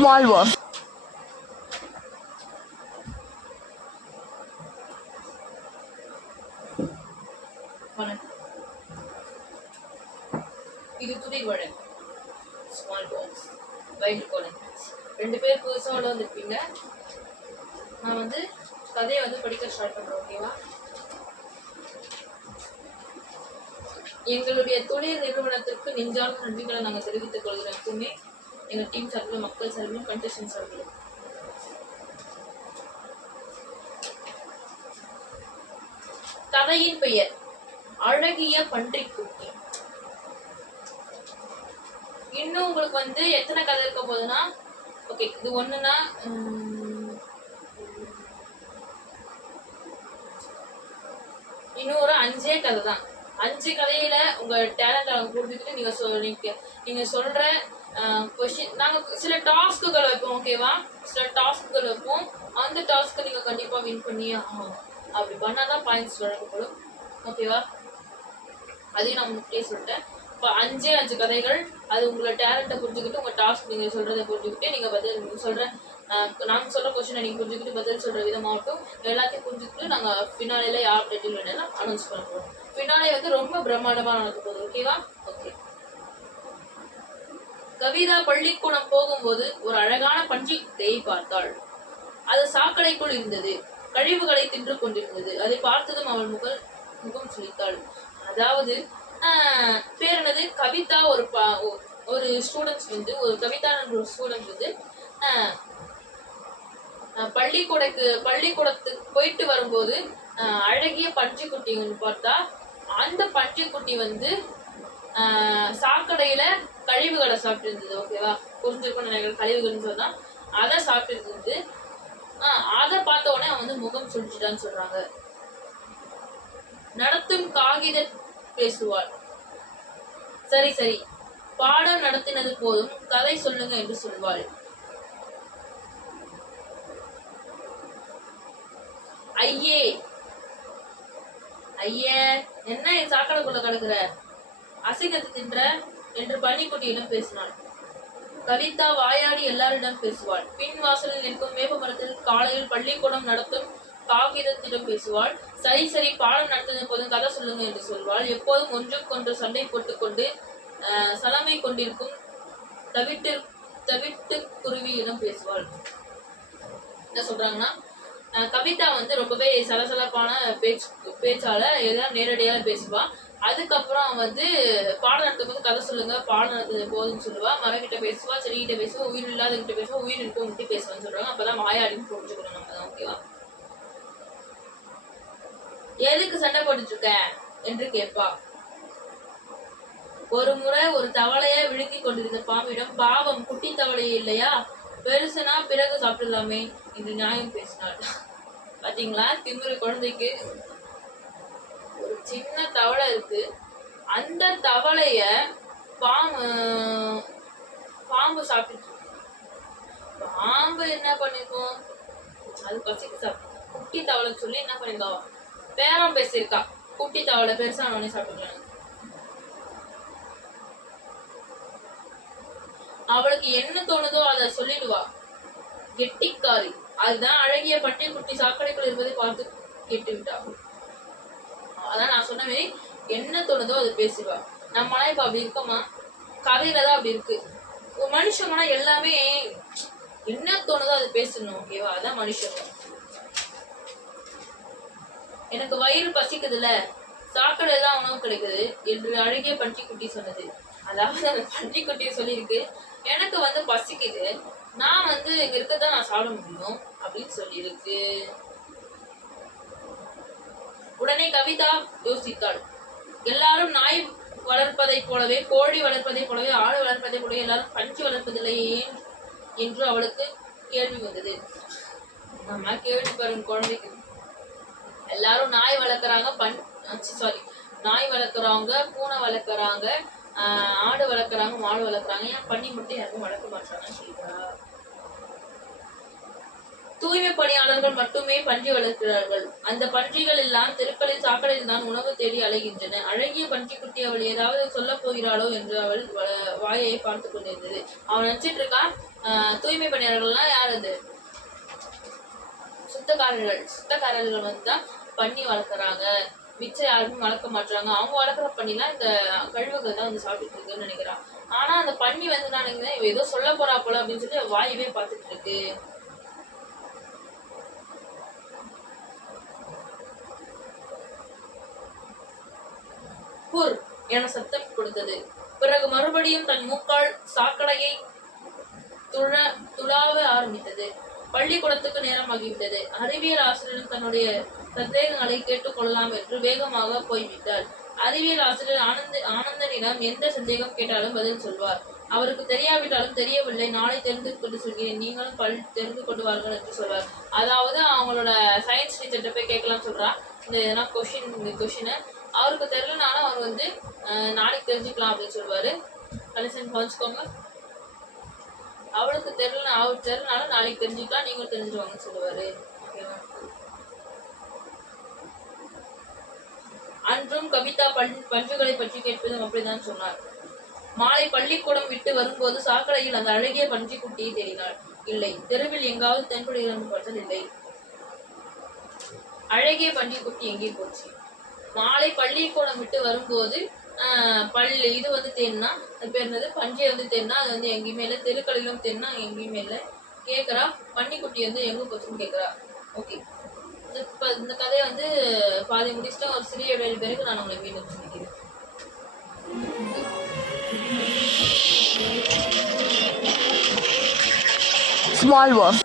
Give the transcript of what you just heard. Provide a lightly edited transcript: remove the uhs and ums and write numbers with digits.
small was. இது துணை வழக்கு ஸ்மால் பாக்ஸ் வைல்ட் காலன்ஸ். 2 பேர் புதுசாக உள்ள வந்துருப்பீங்க. நான் வந்து கதையை வந்து படிக்க ஸ்டார்ட் பண்ணுறேன். ஓகேவா? எங்களுடைய தொழில் நிறுவனத்திற்கு நெஞ்சார்ந்த நன்றிகளை நாங்கள் தெரிவித்துக் கொள்கிறோம். எப்பவுமே எங்கள் டீம் சார்பிலும் மக்கள் சார்பிலும் கண்டஸ்டன் சார்பிலும். கதையின் பெயர் அழகிய பன்றிக்குட்டி. இன்னும் உங்களுக்கு வந்து எத்தனை கதை இருக்க போகுதுன்னா, ஓகே இது ஒண்ணுன்னா இன்னும் ஒரு 5 கதை தான். 5 கதையில உங்க டேலண்ட் அவங்க புரிஞ்சுக்கிட்டு நீங்க சொல்ற கொஸ்டின் நாங்க சில டாஸ்க்குகள் வைப்போம். ஓகேவா? சில டாஸ்க்குகள் வைப்போம். அந்த டாஸ்க்கு நீங்க கண்டிப்பா வின் பண்ணியே ஆகும். அப்படி பண்ணாதான் பாயிண்ட்ஸ் வழங்கப்படும். ஓகேவா? அதையும் நான் முன்னாடியே சொல்லிட்டேன். இப்போ 5 கதைகள். அது உங்களோட டேலண்ட்டை புரிஞ்சுக்கிட்டு உங்க டாஸ்க் நீங்க சொல்றதை புரிஞ்சுக்கிட்டு நீங்க பதில் சொல்ற நாங்கள் சொல்ற கொஸ்டினை நீங்க புரிஞ்சுக்கிட்டு பதில் சொல்ற விதமாகட்டும் எல்லாத்தையும் புரிஞ்சுக்கிட்டு நாங்க ஃபினாலேல யார் டைட்டில் வேணாலும் அனௌன்ஸ் பண்ண போறோம். ஃபினாலே வந்து ரொம்ப பிரம்மாண்டமா நடக்க போகுது. ஓகேவா? ஓகே. கவிதா பள்ளிக்கூடம் போகும்போது ஒரு அழகான பன்றிக்குட்டியை பார்த்தாள். அது சாக்கடைக்குள் இருந்தது. கழிவுகளை தின்று கொண்டிருந்தது. அதை பார்த்ததும் அவள் முகம் சுளித்தாள். அதாவது பேர் என்னது? கவிதா. ஒரு ஸ்டூடெண்ட்ஸ் வந்து ஒரு கவிதா ஒரு ஸ்டூடெண்ட் வந்து பள்ளிக்கூடத்துக்கு போயிட்டு வரும்போது அழகிய பன்றிக்குட்டி ஒன்று பார்த்தா. அந்த பன்றிக்குட்டி வந்து சாக்கடையில கழிவுகளை சாப்பிட்டு இருந்தது. ஓகேவா? புரிஞ்சிருக்கும் நினைக்கிற கழிவுகள்னு சொன்னா அதை சாப்பிட்டு இருந்தது. அதை பார்த்த உடனே அவன் வந்து முகம் சுழிச்சுட்டான்னு சொல்றாங்க. நடத்தும் காகித பேசுவாள். சரி சரி பாடம் நடத்தினது போதும், கதை சொல்லுங்க என்று சொல்வாள். ஐயே என்ன சாக்கடைக்குள்ள கிடக்குற, அசைக்கத்து தின்ற என்று பன்னிக்குட்டியிடம் பேசினாள். கவிதா வாயாடி எல்லாரிடம் பேசுவாள். பின் வாசலில் நிற்கும் வேப்ப மரத்தில் காலையில் பள்ளிக்கூடம் நடத்தும் காகிதத்திடம் பேசுவாள். சரி சரி பாடம் நடத்தின போதும் கதை சொல்லுங்க என்று சொல்வாள். எப்போதும் ஒன்றுக்கொன்று சண்டை போட்டுக்கொண்டு சலமை கொண்டிருக்கும் தவிட்டு குருவியிடம் பேசுவாள். என்ன சொல்றாங்கன்னா, கவிதா வந்து ரொம்பவே சலசலப்பான பேச்சால எல்லாம் நேரடியாக பேசுவா. அதுக்கப்புறம் வந்து பாடம் நடத்தும் போது கதை சொல்லுங்க, பாடம் நடத்துது போதுன்னு சொல்லுவா. மரக்கிட்ட பேசுவா, செடிகிட்ட பேசுவா, உயிர் இல்லாதகிட்ட பேசுவா, உயிர் இருக்கவங்கிட்ட பேசுவான்னு சொல்றாங்க. அப்பதான் வாயாடின்னு புரிஞ்சுக்கணும் நம்ம தான். ஓகேவா? எதுக்கு சண்டை போட்டுட்டு இருக்க என்று கேட்பா. ஒரு முறை ஒரு தவளையை விழுங்கி கொண்டிருந்த பாம்பிடம், பாவம் குட்டி தவளையே இல்லையா, பெருசுனா பிறகு சாப்பிடலாமே என்று நியாயம் பேசினாள். பாத்தீங்களா? திமிரு குழந்தைக்கு. ஒரு சின்ன தவளை இருக்கு. அந்த தவளைய பாம்பு சாப்பிட்டு. பாம்பு என்ன பண்ணிருக்கோம்? அது பசிக்கு சாப்பிட்டு. குட்டி தவளை சொல்லி என்ன பண்ணிருக்கா? பேரம் பேசியிருக்கா. குட்டி தவளை பெருசானோடனே சாப்பிட்டுக்கலாம். அவளுக்கு என்ன தோணுதோ அதை சொல்லிடுவா. கெட்டிக்காரி. அதுதான் அழகிய பன்றிக்குட்டி சாக்கடைக்குள் இருப்பதை பார்த்து கேட்டு விட்டா. அதான் நான் சொன்ன மாதிரி என்ன தோணுதோ அதை பேசுவா. நம்மளாம் இப்ப அப்படி இருக்கோமா? கதையில தான் அப்படி இருக்கு. ஒரு மனுஷங்கன்னா எல்லாமே என்ன தோணுதோ அதை பேசணும். ஓகேவா? அதான் மனுஷங்க. எனக்கு வயிறு பசிக்குதுல, சாக்கடையில தான் உணவு கிடைக்குது என்று அழகிய பன்றிக்குட்டி சொன்னது. அதாவது அந்த பன்றிக்குட்டியை சொல்லியிருக்கு, எனக்கு வந்து பசிக்குது, நான் வந்து இங்க இருக்கதான் நான் சாப்பிட முடியும் அப்படின்னு சொல்லியிருக்கு. உடனே கவிதா யோசித்தாள். எல்லாரும் நாய் வளர்ப்பதை போலவே, கோழி வளர்ப்பதை போலவே, ஆடு வளர்ப்பதை போலவே எல்லாரும் பன்றி வளர்ப்பதில்லையே ஏன் என்று அவளுக்கு கேள்வி வந்தது. நம்ம கேள்வி பாருங்க குழந்தைக்கு. எல்லாரும் நாய் வளர்க்குறாங்க, நாய் வளர்க்குறாங்க, பூனை வளர்க்குறாங்க, ஆடு வளர்க்குறாங்க, மாடு வளர்க்குறாங்க, ஏன் பண்ணி மட்டும் யாருக்கும் வளர்க்க மாட்டாங்கன்னு சொல்றா. தூய்மை பணியாளர்கள் மட்டுமே பன்றி வளர்க்கிறார்கள். அந்த பன்றிகள் எல்லாம் தெருக்களில் சாக்கடையில் தான் உணவு தேடி அலைகின்றன. அழகிய பன்றிக்குட்டி அவள் ஏதாவது சொல்ல போகிறாளோ என்று அவள் வாயை பார்த்து கொண்டிருந்தது. அவன் நினைச்சிட்டு இருக்கான், தூய்மை பணியாளர்கள்லாம் யார் அது? சுத்தக்காரர்கள் வந்து தான் பண்ணி வளர்க்குறாங்க. மிச்சம் யாருமே வளர்க்க மாட்டாங்க. அவங்க வளர்க்குற பண்ணிலாம் இந்த கழிவுகள் தான் வந்து சாப்பிட்டுட்டு இருக்குன்னு நினைக்கிறான். ஆனா அந்த பண்ணி வந்து நான் நினைக்கிறேன் இவ ஏதோ சொல்ல போறா போல அப்படின்னு சொல்லி வாயவே பார்த்துட்டு இருக்கு. புர் என சத்தம் கொடுத்தது. பிறகு மறுபடியும் தன் மூக்கால் சாக்கடையை துளாவ ஆரம்பித்தது. பள்ளிக்கூடத்துக்கு நேரமாகிவிட்டது. அறிவியல் ஆசிரியரும் தன்னுடைய சந்தேகங்களை கேட்டுக்கொள்ளலாம் என்று வேகமாக போய்விட்டார். அறிவியல் ஆசிரியர் ஆனந்தனிடம் எந்த சந்தேகம் கேட்டாலும் பதில் சொல்வார். அவருக்கு தெரியாவிட்டாலும் தெரியவில்லை, நாளை தெரிந்து கொண்டு சொல்கிறேன், நீங்களும் தெரிந்து கொண்டு வாருங்கள் என்று சொல்வார். அதாவது அவங்களோட சயின்ஸ் டீச்சர்கிட்ட போய் கேட்கலாம் சொல்றா இந்த எதனா கொஷினை அவருக்கு தெரியலனாலும் அவர் வந்து நாளைக்கு தெரிஞ்சுக்கலாம் அப்படின்னு சொல்லுவாரு. கலிசன் கவனிச்சுக்கோங்க. அவருக்கு தெரியலனாலும் நாளைக்கு தெரிஞ்சுக்கலாம், நீங்களும் தெரிஞ்சுவாங்கன்னு சொல்லுவாரு. ஓகேவா? அன்றும் கவிதா பஞ்சுகளை பற்றி கேட்பதும் அப்படிதான் சொன்னார். மாலை பள்ளிக்கூடம் விட்டு வரும்போது சாக்கடையில் அந்த அழகிய பன்றி குட்டியை தேடினாள். இல்லை. தெருவில் எங்காவது தென்படுகிறது பார்த்தால் இல்லை. அழகிய பன்றி குட்டி எங்கே போச்சு? மாலை பள்ளிக்கூடம் விட்டு வரும்போது இது வந்து தேன்னா அது பேர் என்னது, பன்றியை வந்து தேன்னா அது வந்து எங்கேயுமே இல்லை. தெருக்களிலும் தேன்னா எங்கேயுமே இல்லை. கேட்குறா பன்னிக்குட்டி வந்து எங்கே போச்சுன்னு கேட்குறா. ஓகே, இந்த கதையை வந்து பாதி முடிச்சுட்டு ஒரு சிறிய இடைவெளி பிறகு நான் உங்களை மீண்டும் சந்திக்கிறேன். Small Wars.